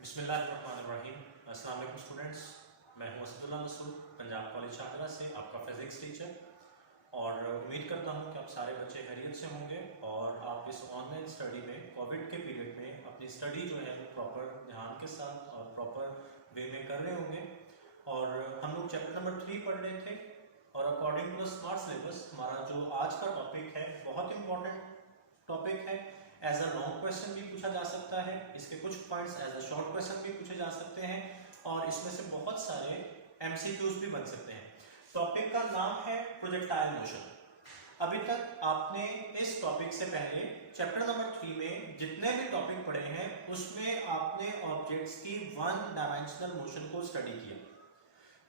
बिस्मिल्लाहिर्रहमानिर्रहीम। अस्सलाम वालेकुम स्टूडेंट्स, मैं हूं असदुल्ला मसूद, पंजाब कॉलेज शाहजहाँ से आपका फिज़िक्स टीचर। और उम्मीद करता हूं कि आप सारे बच्चे खैरियत से होंगे और आप इस ऑनलाइन स्टडी में कोविड के पीरियड में अपनी स्टडी जो है वो प्रॉपर ध्यान के साथ और प्रॉपर वे में कर रहे होंगे। और हम लोग चैप्टर नंबर 3 पढ़ रहे थे और अकॉर्डिंग टू स्मार्ट सिलेबस हमारा जो आज का टॉपिक है बहुत इंपॉर्टेंट टॉपिक है। एज अ लॉन्ग क्वेश्चन भी पूछा जा सकता है, इसके कुछ points as a short question भी पूछे जा सकते हैं और इसमें से बहुत सारे एमसीक्यूज भी बन सकते हैं। टॉपिक का नाम है प्रोजेक्टाइल मोशन। अभी तक आपने इस टॉपिक से पहले चैप्टर नंबर 3 में जितने भी टॉपिक पढ़े हैं उसमें आपने ऑब्जेक्ट्स की वन डायमेंशनल मोशन को स्टडी किया।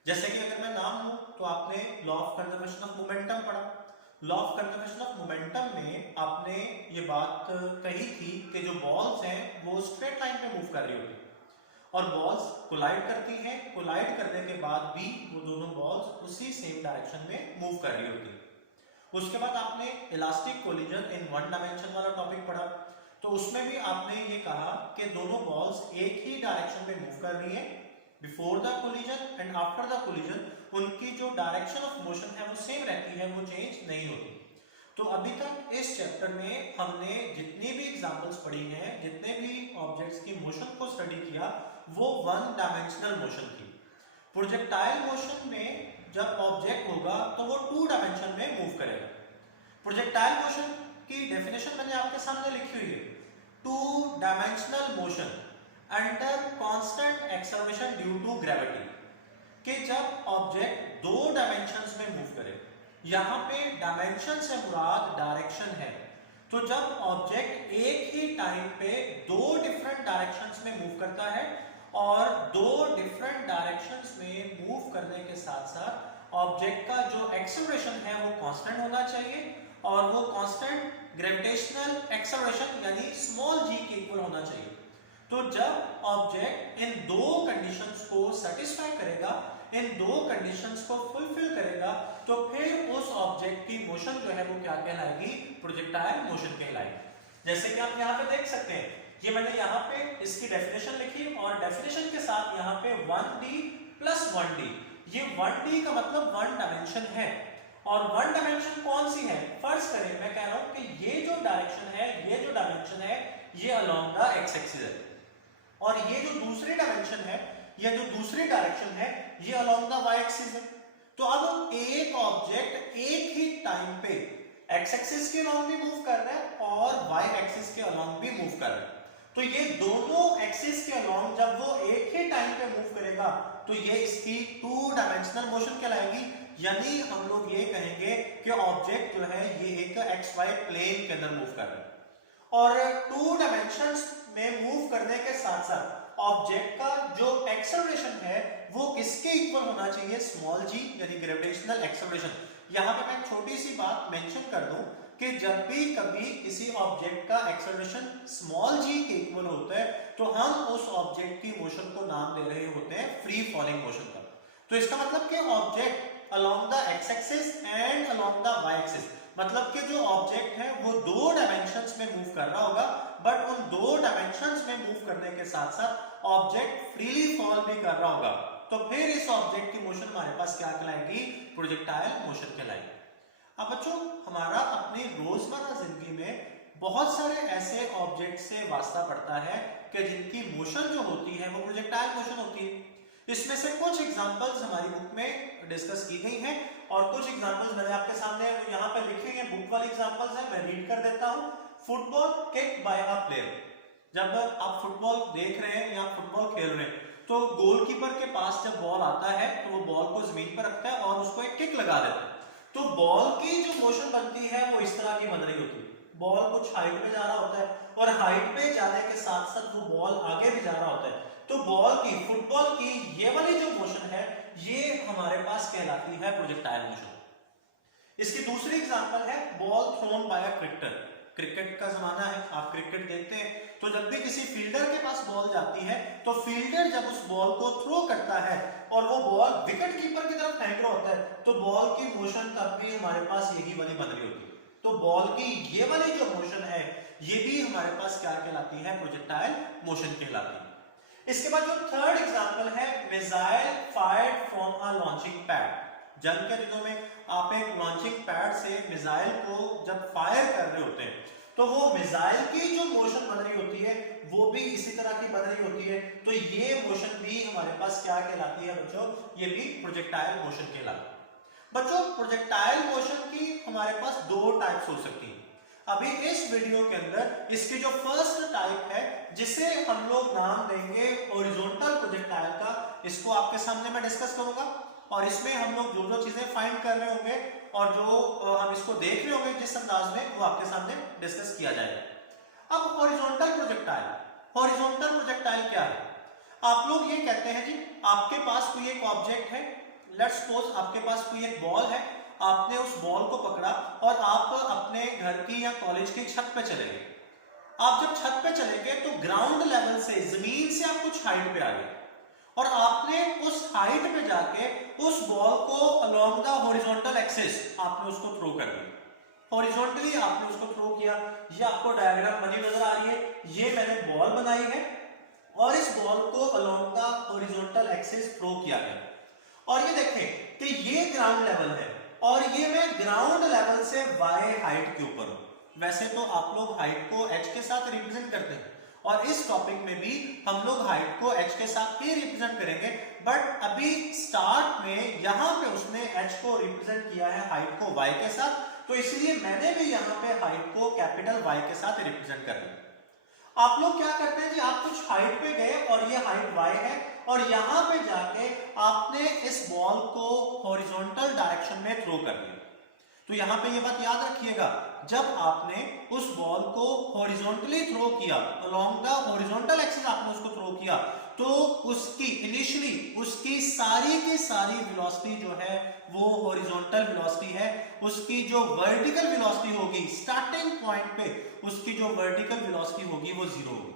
जैसे कि अगर मैं नाम लूं तो आपने law of conservation of momentum पढ़ा। Law of conservation of momentum में आपने ये बात कही थी कि जो बॉल्स हैं वो स्ट्रेट लाइन पे मूव कर रही होती और बॉल्स कोलाइड करती हैं। कोलाइड करने के बाद भी वो दोनों बॉल्स उसी सेम डायरेक्शन में मूव कर रही होती। उसके बाद आपने elastic collision in one dimension वाला टॉपिक पढ़ा, तो उसमें भी आपने ये कहा कि दोनों बॉल्स एक ही डायरेक्शन में मूव कर रही हैं। Before the collision and after the collision उनकी जो डायरेक्शन ऑफ मोशन है वो सेम रहती है, वो चेंज नहीं होती। तो अभी तक इस चैप्टर में हमने जितनी भी एग्जांपल्स पढ़ी हैं, जितने भी ऑब्जेक्ट्स की मोशन को स्टडी किया, वो वन डायमेंशनल मोशन थी। प्रोजेक्टाइल मोशन में जब ऑब्जेक्ट होगा तो वो टू डायमेंशन में मूव करेगा। प्रोजेक्टाइल मोशन की डेफिनेशन मैंने आपके सामने लिखी हुई है। Two dimensional motion under constant acceleration due to gravity, कि जब ऑब्जेक्ट दो डायमेंशंस में मूव करे, यहां पे डायमेंशन से मुराद डायरेक्शन है। तो जब ऑब्जेक्ट एक ही टाइम पे दो डिफरेंट डायरेक्शंस में मूव करता है और दो डिफरेंट डायरेक्शंस में मूव करने के साथ साथ ऑब्जेक्ट का जो एक्सेलरेशन है वो कांस्टेंट होना चाहिए और वो कांस्टेंट ग्रेविटेशनल एक्सेलरेशन यानी स्मॉल जी के इक्वल होना चाहिए। तो जब ऑब्जेक्ट इन दो कंडीशंस को सेटिस्फाई करेगा, इन दो कंडीशंस को फुलफिल करेगा, तो फिर उस ऑब्जेक्ट की मोशन जो है वो क्या कहलाएगी? प्रोजेक्टाइल मोशन कहलाएगी। जैसे कि आप यहाँ पे देख सकते हैं, ये मैंने यहाँ पे इसकी डेफिनेशन लिखी और डेफिनेशन के साथ यहाँ पे 1d प्लस 1d, ये 1d का मतलब वन डायमेंशन है। और वन डायमेंशन कौन सी है? फर्ज करें मैं कह रहा हूं कि ये जो डायरेक्शन है, ये जो डायमेंशन है, ये अलोंग द एक्स एक्सिस है और ये जो दूसरी डायमेंशन है या जो दूसरी डायरेक्शन है ये अलोंग द वाई एक्सिस है। तो अब एक ऑब्जेक्ट एक ही टाइम पे एक्स एक्सिस के अलोंग भी मूव कर रहा है और वाई एक्सिस के अलोंग भी मूव कर रहा है। तो ये दोनों एक्सिस के अलोंग जब वो एक ही टाइम पे मूव करेगा तो ये इसकी टू डायमेंशनल मोशन कहलाएगी। यानी हम लोग ये कहेंगे कि ऑब्जेक्ट जो है ये एक एक्स वाई प्लेन के अंदर मूव कर रहा है और टू डायमेंशंस में मूव करने के साथ साथ ऑब्जेक्ट का जो एक्सेलरेशन है वो किसके इक्वल होना चाहिए? स्मॉल जी यानी ग्रेविटेशनल एक्सेलरेशन। यहां पे मैं छोटी सी बात मेंशन कर दूं कि जब भी कभी किसी ऑब्जेक्ट का एक्सेलरेशन स्मॉल जी के इक्वल होता है तो हम उस ऑब्जेक्ट की मोशन को नाम दे रहे होते हैं फ्री फॉलिंग मोशन का। तो इसका मतलब कि object along the X axis and along the Y axis, मतलब कि जो ऑब्जेक्ट है वो दो डायमेंशंस में मूव कर रहा होगा, बट उन दो डायमेंशंस में मूव करने के साथ साथ ऑब्जेक्ट फ्रीली फॉल भी कर रहा होगा। तो फिर इस ऑब्जेक्ट की मोशन हमारे पास क्या कहलाएगी? प्रोजेक्टाइल मोशन कहलाएगी। अब बच्चों, हमारा अपनी रोजमर्रा जिंदगी में बहुत सारे ऐसे ऑब्जेक्ट से वास्ता पड़ता है कि जिनकी मोशन जो होती है वो प्रोजेक्टाइल मोशन होती है। इसमें से कुछ एग्जांपल्स हमारी बुक में डिस्कस की गई हैं और कुछ एग्जांपल्स मैंने आपके सामने यहाँ पे लिखे हैं, बुक वाले एग्जांपल्स हैं, मैं रीड कर देता हूँ। Football kick by a player. जब आप फुटबॉल देख रहे हैं या फुटबॉल खेल रहे हैं तो गोलकीपर के पास जब बॉल आता है तो वो बॉल को जमीन पर रखता है और उसको एक किक लगा देता है। तो बॉल की जो मोशन बनती है वो इस तरह की बन रही होती है। बॉल कुछ हाइट में जा रहा होता है और हाइट में जाने के साथ साथ वो बॉल आगे भी जा रहा होता है। तो बॉल की, फुटबॉल की ये वाली जो मोशन है ये हमारे पास कहलाती है प्रोजेक्टाइल मोशन। इसकी दूसरी एग्जांपल है ball thrown by a cricketer. Cricket का जमाना है, आप क्रिकेट देखते हैं, तो जब भी किसी फील्डर के पास बॉल जाती है तो फील्डर जब उस बॉल को थ्रो करता है और वो बॉल विकेट कीपर की तरफ फेंक रहा होता है तो बॉल की मोशन तब भी हमारे पास यही वाली बन रही होती है। तो बॉल की ये वाली जो मोशन है ये भी हमारे पास क्या कहलाती है? प्रोजेक्टाइल मोशन कहलाती है। इसके बाद जो थर्ड एग्जांपल है, missile fired from a launching pad. जंग के दिनों में आप एक लॉन्चिंग पैड से मिसाइल को जब फायर कर रहे होते हैं तो वो मिसाइल की जो मोशन बन रही होती है वो भी इसी तरह की बन रही होती है। तो ये मोशन भी हमारे पास क्या कहलाती है बच्चों, ये भी प्रोजेक्टाइल मोशन कहलाती है। बच्चों प्रोजेक्टाइल मोशन की हमारे पास दो टाइप्स हो सकती है। अभी इस वीडियो के अंदर इसकी जो फर्स्ट टाइप है जिसे हम लोग नाम देंगे हॉरिजॉन्टल प्रोजेक्टाइल का, इसको आपके सामने मैं डिस्कस करूंगा और इसमें हम लोग जो जो चीजें फाइंड कर रहे होंगे और जो हम इसको देख रहे होंगे जिस अंदाज में, वो आपके सामने डिस्कस किया जाएगा। अब हॉरिजॉन्टल प्रोजेक्टाइल, हॉरिजॉन्टल प्रोजेक्टाइल क्या है? आप लोग ये कहते हैं जी आपके पास कोई एक ऑब्जेक्ट है, लेट्स सपोज आपके पास कोई एक बॉल है, आपने उस बॉल को पकड़ा और आप अपने घर की या कॉलेज की छत पे चले गए। आप जब छत पे चले गए तो ग्राउंड लेवल से, जमीन से आप कुछ हाइट पे आ गए और आपने उस हाइट पे जाके उस बॉल को अलोंग द हॉरिजॉन्टल एक्सिस आपने उसको थ्रो कर दिया। हॉरिजॉन्टली आपने उसको थ्रो किया। ये आपको डायग्राम बनी नजर आ रही है, ये मैंने बॉल बनाई है और इस बॉल को along the horizontal axis throw किया गया। और ये देखें कि ये ग्राउंड लेवल है और ये मैं ग्राउंड लेवल से y हाइट के ऊपर हूं। वैसे तो आप लोग हाइट को h के साथ रिप्रेजेंट करते हैं और इस टॉपिक में भी हम लोग हाइट को h के साथ ही रिप्रेजेंट करेंगे, बट अभी स्टार्ट में यहां पे उसने h को रिप्रेजेंट किया है हाइट को y के साथ, तो इसलिए मैंने भी यहां पे हाइट को कैपिटल Y के साथ रिप्रेजेंट कर दिया। आप लोग क्या करते हैं जी, आप कुछ हाइट पे गए और ये हाइट y है और यहां पे जाके आपने इस बॉल को हॉरिजॉन्टल डायरेक्शन में थ्रो कर दिया। तो यहां पे ये बात याद रखिएगा, जब आपने उस बॉल को हॉरिजॉन्टली थ्रो किया, अलोंग द हॉरिजॉन्टल एक्सिस आपने उसको थ्रो किया, तो उसकी इनिशियली उसकी सारी की सारी वेलोसिटी जो है वो हॉरिजॉन्टल वेलोसिटी है। उसकी जो वर्टिकल वेलोसिटी होगी स्टार्टिंग पॉइंट पे, उसकी जो वर्टिकल वेलोसिटी होगी वो 0 होगी।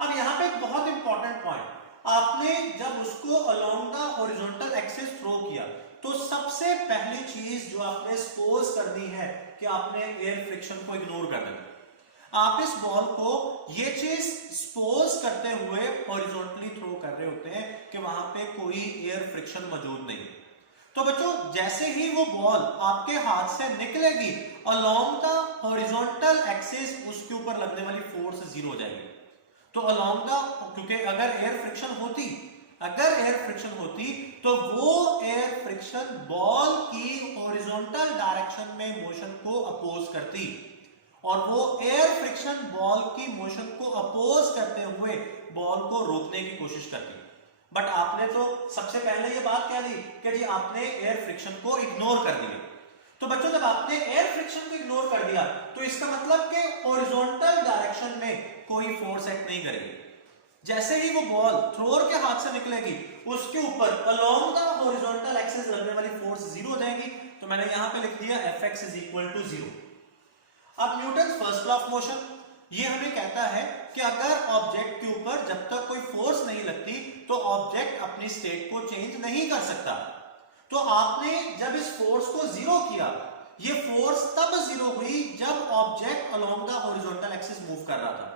अब यहां पे एक बहुत इंपॉर्टेंट पॉइंट, आपने जब उसको along the horizontal axis throw किया तो सबसे पहली चीज जो आपने सपोज करनी है कि आपने एयर फ्रिक्शन को इग्नोर कर देना। आप इस बॉल को ये चीज सपोज करते हुए हॉरिजॉन्टली थ्रो कर रहे होते हैं कि वहां पे कोई एयर फ्रिक्शन मौजूद नहीं। तो बच्चों जैसे ही वो बॉल आपके हाथ से निकलेगी अलोंग द हॉरिजॉन्टल एक्सिस, उसके ऊपर लगने वाली फोर्स 0 हो जाएगी। तो अलोंग द, क्योंकि अगर एयर फ्रिक्शन होती तो वो एयर फ्रिक्शन बॉल की हॉरिजॉन्टल डायरेक्शन में मोशन को अपोज करती और वो एयर फ्रिक्शन बॉल की मोशन को अपोज करते हुए बॉल को रोकने की कोशिश करती। बट आपने तो सबसे पहले ये बात कह दी कि जी आपने एयर फ्रिक्शन को इग्नोर कर दिया। तो बच्चों जब आपने एयर फ्रिक्शन को इग्नोर कर दिया तो इसका मतलब कि हॉरिजॉन्टल डायरेक्शन में कोई फोर्स एक्ट नहीं करेगी। जैसे ही वो बॉल थ्रोअर के हाथ से निकलेगी उसके ऊपर अलोंग द हॉरिजॉन्टल एक्सिस लगने वाली फोर्स 0 हो जाएगी। तो मैंने यहां पे लिख दिया Fx = 0। अब Newton first law of motion ये हमें कहता है कि अगर ऑब्जेक्ट के ऊपर जब तक कोई फोर्स नहीं लगती तो ऑब्जेक्ट अपनी स्टेट को चेंज नहीं कर सकता। तो आपने जब इस फोर्स को 0 किया, ये फोर्स तब 0 हुई जब object along the horizontal axis move कर रहा था।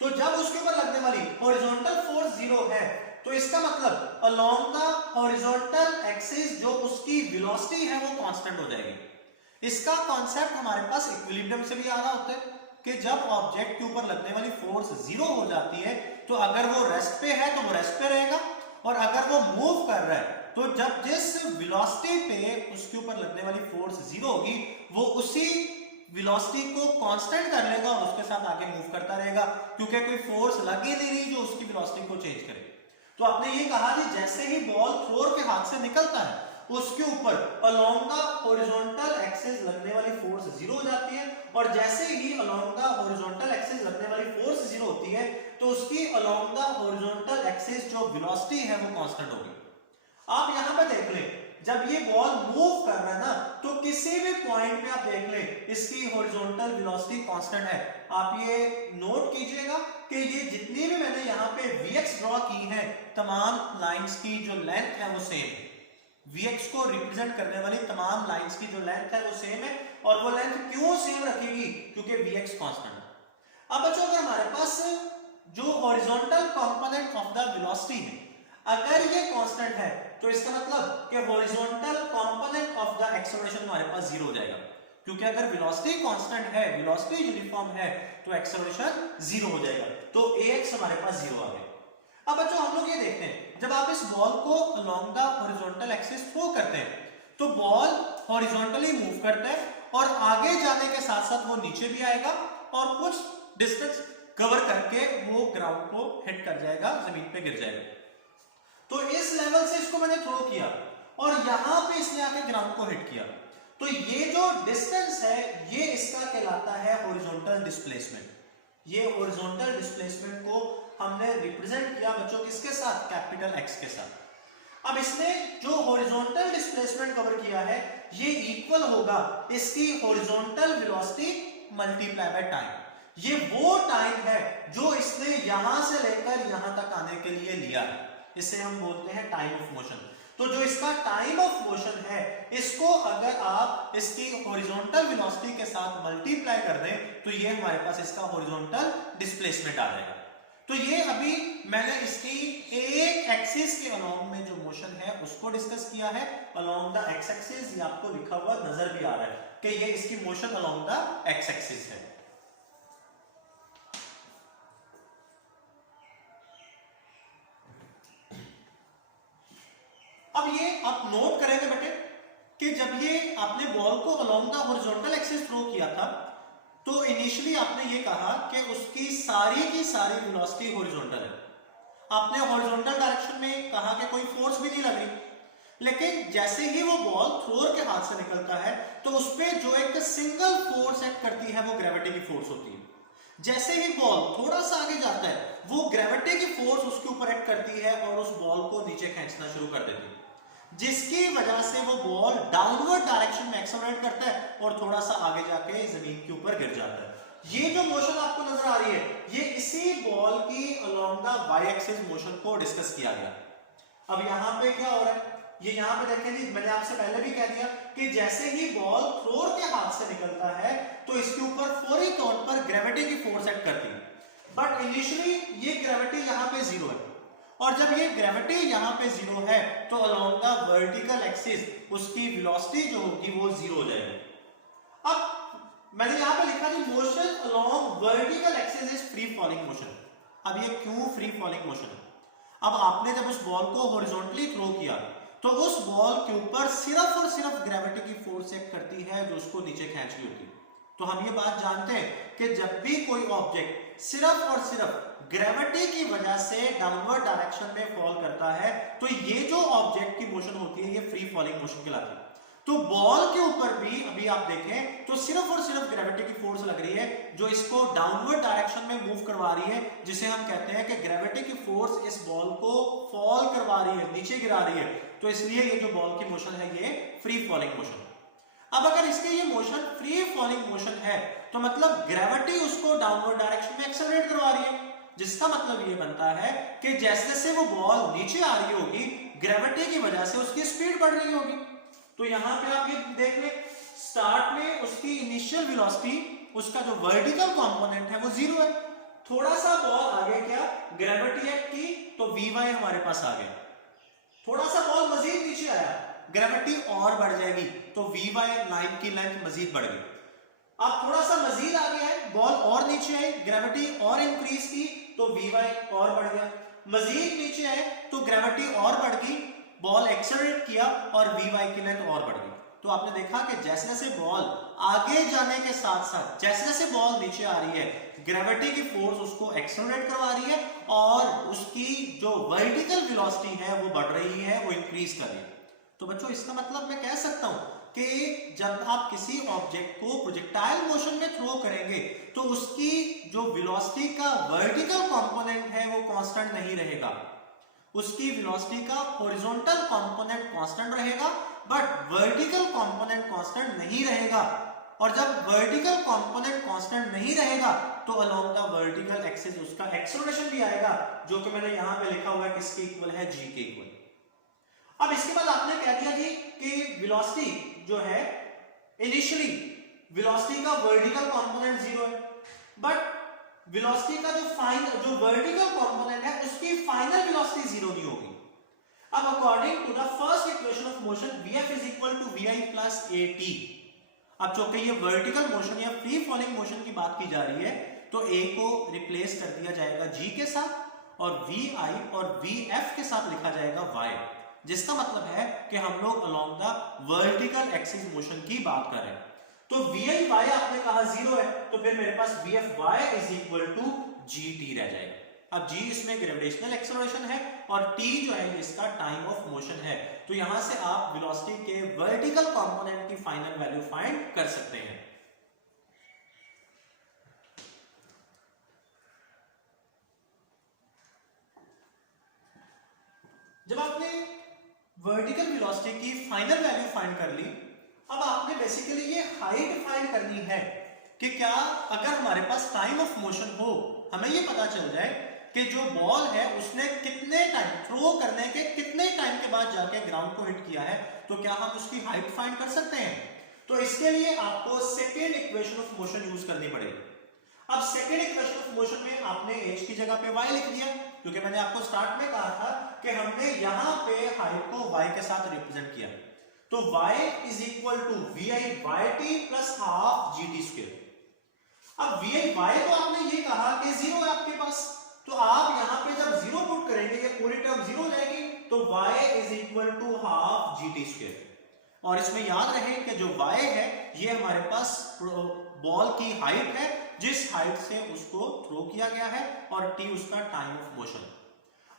तो जब उसके ऊपर लगने वाली हॉरिजॉन्टल फोर्स 0 है तो इसका मतलब अलोंग द हॉरिजॉन्टल एक्सिस जो उसकी वेलोसिटी है वो कांस्टेंट हो जाएगी। इसका कॉन्सेप्ट हमारे पास इक्विलिब्रियम से भी आ रहा होता है कि जब ऑब्जेक्ट के ऊपर लगने वाली फोर्स 0 हो जाती है तो अगर वो रेस्ट पे है तो वो रेस्ट पे रहेगा और अगर वो मूव कर रहा है तो जब जिस वेलोसिटी पे उसके ऊपर लगने वाली फोर्स 0 होगी वो उसी वेलोसिटी को कांस्टेंट कर लेगा और उसके साथ आगे मूव करता रहेगा, क्योंकि कोई फोर्स लग ही नहीं रही जो उसकी वेलोसिटी को चेंज करे। तो आपने ये कहा कि जैसे ही बॉल थ्रोअर के हाथ से निकलता है उसके ऊपर अलोंग द हॉरिजॉन्टल एक्सिस लगने वाली फोर्स 0 हो जाती है और जैसे ही अलोंग द हॉरिजॉन्टल एक्सिस लगने वाली फोर्स 0 होती है तो उसकी अलोंग द हॉरिजॉन्टल एक्सिस जो वेलोसिटी है वो कांस्टेंट होगी। आप यहां पे देख लें, जब ये बॉल मूव कर रहा है ना तो किसी भी पॉइंट पे आप देख लें इसकी हॉरिजॉन्टल वेलोसिटी कांस्टेंट है। आप ये नोट कीजिएगा कि ये जितनी भी मैंने यहाँ पे Vx ड्रॉ की है तमाम लाइंस की जो लेंथ है वो सेम है। Vx को रिप्रेजेंट करने वाली तमाम लाइंस की जो लेंथ है वो सेम है और वो लेंथ क्यों सेम रखेगी, क्योंकि Vx कांस्टेंट है। अब बच्चों अगर हमारे पास जो horizontal component of the velocity है अगर ये कांस्टेंट है तो इसका मतलब कि horizontal component of the acceleration हमारे पास जीरो हो जाएगा, क्योंकि अगर वेलोसिटी कांस्टेंट है, वेलोसिटी यूनिफॉर्म है, तो एक्सेलरेशन जीरो हो जाएगा। तो ax हमारे पास जीरो आ गया। अब बच्चों हम लोग ये देखते हैं, जब आप इस बॉल को along the horizontal axis throw करते हैं तो बॉल हॉरिजॉन्टली मूव करता है और आगे जाने के साथ साथ वो नीचे भी आएगा और कुछ डिस्टेंस कवर करके वो ग्राउंड को हिट कर जाएगा, जमीन पे गिर जाएगा। तो इस लेवल से इसको मैंने थ्रो किया और यहां पे इसने आके ग्राउंड को हिट किया, तो ये जो डिस्टेंस है ये इसका कहलाता है हॉरिजॉन्टल डिस्प्लेसमेंट। ये हॉरिजॉन्टल डिस्प्लेसमेंट को हमने रिप्रेजेंट किया बच्चों किसके साथ, कैपिटल एक्स के साथ। अब इसने जो हॉरिजॉन्टल डिस्प्लेसमेंट कवर किया है ये इक्वल होगा इसकी horizontal velocity multiply by time. ये वो टाइम है जो इसने यहां से लेकर यहां तक आने के लिए लिया है, इसे हम बोलते हैं टाइम ऑफ मोशन। तो जो इसका टाइम ऑफ मोशन है इसको अगर आप इसकी हॉरिजॉन्टल वेलोसिटी के साथ मल्टीप्लाई कर दें तो ये हमारे पास इसका हॉरिजॉन्टल डिस्प्लेसमेंट आ जाएगा। तो ये अभी मैंने इसकी एक एक्सिस के अलोंग में जो मोशन है उसको डिस्कस किया है, अलोंग द एक्स एक्सिस। ये आपको लिखा हुआ नजर भी आ रहा है कि ये इसकी motion along the X axis है। अब ये आप नोट करेंगे बेटे कि जब ये आपने बॉल को along the horizontal axis throw किया था तो इनिशियली आपने ये कहा कि उसकी सारी की सारी वेलोसिटी हॉरिजॉन्टल है। आपने हॉरिजॉन्टल डायरेक्शन में कहा कि कोई फोर्स भी नहीं लगी, लेकिन जैसे ही वो बॉल थ्रोअर के हाथ से निकलता है तो उस पर जो एक सिंगल फोर्स एक्ट करती है वो ग्रेविटी की फोर्स होती है। जैसे ही बॉल थोड़ा सा आगे जाता है वो ग्रेविटी की फोर्स उसके ऊपर एक्ट करती है और उस बॉल को नीचे खींचना शुरू कर देती है, जिसकी वजह से वो बॉल डाउनवर्ड डायरेक्शन में एक्सेलरेट करता है और थोड़ा सा आगे जाके जमीन के ऊपर गिर जाता है। ये जो मोशन आपको नजर आ रही है ये इसी बॉल की along the Y axis motion को डिस्कस किया गया। अब यहाँ पे क्या हो रहा है, ये यहाँ पे देखें जी, मैंने आपसे पहले भी कह दिया कि जैसे ही बॉल थ्रोअर के हाथ से निकलता है तो इसके ऊपर फौरी तौर पर ग्रेविटी की फोर्स एक्ट करती है, बट इनिशियली ये ग्रेविटी यहाँ पे जीरो है और जब ये ग्रेविटी यहाँ पे जीरो है तो अलोंग द वर्टिकल एक्सिस उसकी वेलोसिटी जो होगी वो जीरो हो जाएगी। अब मैंने यहाँ पे लिखा जी motion along vertical axis is free falling motion. अब ये क्यों फ्री फॉलिंग मोशन है? अब आपने जब उस बॉल को हॉरिजॉन्टली थ्रो किया तो उस बॉल के ऊपर सिर्फ और सिर्फ ग्रेविटी की फोर्स एक्ट करती है जो उसको नीचे खींच रही होती है। तो हम ये बात जानते हैं कि जब भी कोई ऑब्जेक्ट सिर्फ और सिर्फ ग्रेविटी की वजह से डाउनवर्ड डायरेक्शन में फॉल करता है तो ये जो ऑब्जेक्ट की मोशन होती है ये फ्री फॉलिंग मोशन कहलाती है। तो बॉल के ऊपर भी अभी आप देखें तो सिर्फ और सिर्फ ग्रेविटी की फोर्स लग रही है जो इसको डाउनवर्ड डायरेक्शन में मूव करवा रही है, जिसे हम कहते हैं कि ग्रेविटी की फोर्स इस बॉल को फॉल करवा रही है, नीचे गिरा रही है। तो इसलिए ये जो बॉल की मोशन है ये फ्री फॉलिंग मोशन। अब अगर इसके ये मोशन फ्री फॉलिंग मोशन है तो मतलब ग्रेविटी उसको डाउनवर्ड डायरेक्शन में एक्सेलरेट करवा रही है, जिसका मतलब ये बनता है कि जैसे जैसे वो बॉल नीचे आ रही होगी ग्रेविटी की वजह से उसकी स्पीड बढ़ रही होगी। तो यहां पे आप ये देख ले, स्टार्ट में उसकी इनिशियल वेलोसिटी उसका जो वर्टिकल कंपोनेंट है वो जीरो है, थोड़ा सा बॉल आगे क्या ग्रेविटी एक्ट की तो Vy हमारे पास आ गया, थोड़ा सा बॉल मजीद नीचे आया ग्रेविटी और बढ़ जाएगी तो Vy लाइन की लेंथ मजीद बढ़ गई। अब थोड़ा सा मजीद आगे है बॉल और नीचे आई ग्रेविटी और इंक्रीज की तो Vy और बढ़ गया, मजीद नीचे आए तो ग्रेविटी और बढ़ गई, बॉल एक्सेलरेट किया और Vy की लेंथ और बढ़ गई। तो आपने देखा कि जैसे जैसे बॉल आगे जाने के साथ साथ जैसे जैसे बॉल नीचे आ रही है ग्रेविटी की फोर्स उसको एक्सेलरेट करवा रही है और उसकी जो वर्टिकल वेलोसिटी है वो बढ़ रही है, वो इंक्रीज कर रही है। तो बच्चों इसका मतलब मैं कह सकता हूं कि जब आप किसी ऑब्जेक्ट को प्रोजेक्टाइल मोशन में थ्रो करेंगे तो उसकी जो वेलोसिटी का वर्टिकल कंपोनेंट है वो कांस्टेंट नहीं रहेगा, उसकी वेलोसिटी का हॉरिजॉन्टल कंपोनेंट कांस्टेंट रहेगा बट वर्टिकल कंपोनेंट कांस्टेंट नहीं रहेगा। और जब वर्टिकल कंपोनेंट कांस्टेंट नहीं रहेगा तो अलोंग द वर्टिकल एक्सिस उसका एक्सेलरेशन भी आएगा जो कि मैंने यहां पे लिखा हुआ है किसके इक्वल है, g के इक्वल। अब इसके बाद आपने कह दिया जी कि वेलोसिटी जो है इनिशियली वेलोसिटी का वर्टिकल कंपोनेंट जीरो है बट वेलोसिटी का जो वर्टिकल कंपोनेंट है उसकी फाइनल वेलोसिटी जीरो नहीं होगी। अब according to the first equation of motion Vf is equal to Vi plus AT। अब चूंकि ये वर्टिकल मोशन या फ्री फॉलिंग मोशन की बात की जा रही है तो A को रिप्लेस कर दिया जाएगा G के साथ और Vi और Vf के साथ लिखा जाएगा Y, जिसका मतलब है कि हम लोग along the vertical axis motion की बात कर रहे हैं। तो Vi Y आपने कहा जीरो है तो फिर मेरे पास Vf Y is equal to GT रह जाएगा। अब G इसमें ग्रेविटेशनल एक्सेलरेशन है और T जो है इसका टाइम ऑफ मोशन है। तो यहां से आप वेलोसिटी के वर्टिकल कंपोनेंट की फाइनल वैल्यू फाइंड कर सकते हैं। जब आपने वर्टिकल वेलोसिटी की फाइनल वैल्यू फाइंड कर ली, अब आपने बेसिकली ये हाइट फाइंड करनी है कि क्या अगर हमारे पास टाइम ऑफ मोशन हो, हमें ये पता चल जाए कि जो बॉल है उसने कितने टाइम थ्रो करने के कितने टाइम के बाद जाके ग्राउंड को हिट किया है, तो क्या हम उसकी हाइट फाइंड कर सकते हैं? तो इसके लिए आपको second equation of motion use करनी पड़ेगी। अब सेकेंड इक्वेशन ऑफ मोशन में आपने h की जगह पे y लिख दिया, क्योंकि मैंने आपको स्टार्ट में कहा था कि हमने यहां पे हाइट को y के साथ रिप्रेजेंट किया। तो y is equal to vi by t plus half gt square. अब vi y तो आपने ये कहा कि जीरो है आपके पास, तो आप यहां पे जब जीरो पुट करेंगे ये पूरी टर्म जीरो हो जाएगी, तो y is equal to half gt square. और इसमें याद रहे कि जो y है ये हमारे पास बॉल की हाइट है, जिस हाइट से उसको थ्रो किया गया है, और t उसका टाइम ऑफ मोशन।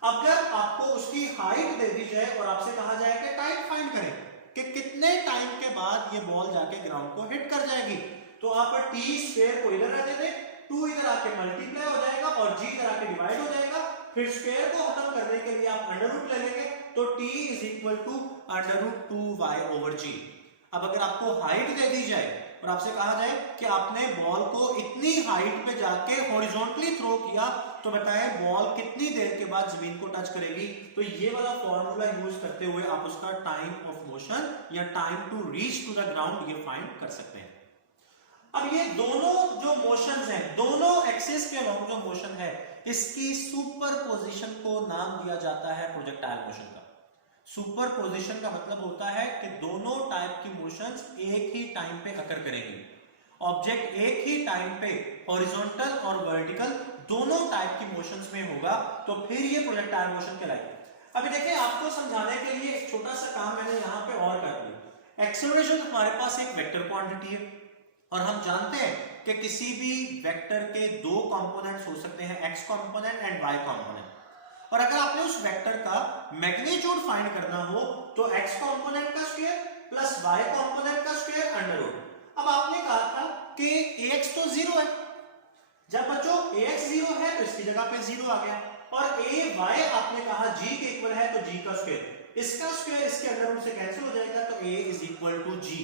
अगर आपको उसकी हाइट दे दी जाए और आपसे कहा जाए कि टाइम फाइंड करें कि कितने टाइम के बाद ये बॉल जाके ग्राउंड को हिट कर जाएगी, तो आप t स्क्वायर को इधर रहने दें, 2 इधर आके मल्टीप्लाई हो जाएगा और g इधर आके डिवाइड हो जाएगा। फिर स्क्वायर को खत्म करने के लिए आप अंडर रूट ले लेंगे, तो t is equal to under root 2y over g। अब अगर आपको हाइट दे दी जाए और आपसे कहा जाए कि आपने बॉल को इतनी हाइट पे जाके हॉरिजॉन्टली थ्रो किया, तो बताएं बॉल कितनी देर के बाद जमीन को टच करेगी, तो ये वाला फॉर्मूला यूज करते हुए आप उसका टाइम ऑफ मोशन या time to reach to the ground ये फाइंड कर सकते हैं। अब ये दोनों जो मोशंस हैं, दोनों एक्सिस के अलोंग जो मोशन है, इसकी सुपरपोजिशन को नाम दिया जाता है प्रोजेक्टाइल मोशन का। सुपरपोजिशन का मतलब होता है कि दोनों टाइप की मोशंस एक ही टाइम पे अकर करेंगी। ऑब्जेक्ट एक ही टाइम पे हॉरिजॉन्टल और वर्टिकल दोनों टाइप की मोशंस में होगा, तो फिर ये प्रोजेक्टाइल मोशन कहलाएगी। अभी देखिए, आपको समझाने के लिए एक छोटा सा काम मैंने यहाँ पे और कर दिया। एक्सेलरेशन हमारे पास एक वेक्टर क्वांटिटी है और हम जानते हैं कि किसी भी वेक्टर के दो कंपोनेंट्स हो सकते हैं, x component and y component. और अगर आपने उस वेक्टर का मैग्नीट्यूड फाइंड करना हो तो x कंपोनेंट का स्क्वायर प्लस y कंपोनेंट का स्क्वायर अंडर रूट। अब आपने कहा था कि ax तो जीरो है, जब बच्चों ax जीरो है तो इसकी जगह पे जीरो आ गया, और ay आपने कहा g के इक्वल है तो g का स्क्वायर, इसका स्क्वायर इसके अंडर रूट से कैंसिल हो जाएगा, तो a is equal to g।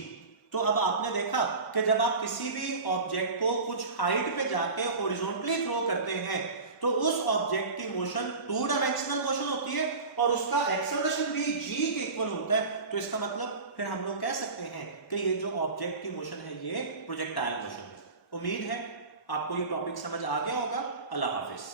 तो अब आपने देखा कि जब आप किसी भी ऑब्जेक्ट को कुछ हाइट पे जाके हॉरिजॉन्टली थ्रो करते हैं तो उस ऑब्जेक्ट की मोशन 2 डायमेंशनल मोशन होती है और उसका एक्सेलरेशन भी g के इक्वल होता है। तो इसका मतलब फिर हम लोग कह सकते हैं कि ये जो ऑब्जेक्ट की मोशन है ये प्रोजेक्टाइल मोशन है। उम्मीद है आपको ये टॉपिक समझ आ गया होगा। अल्लाह हाफिज।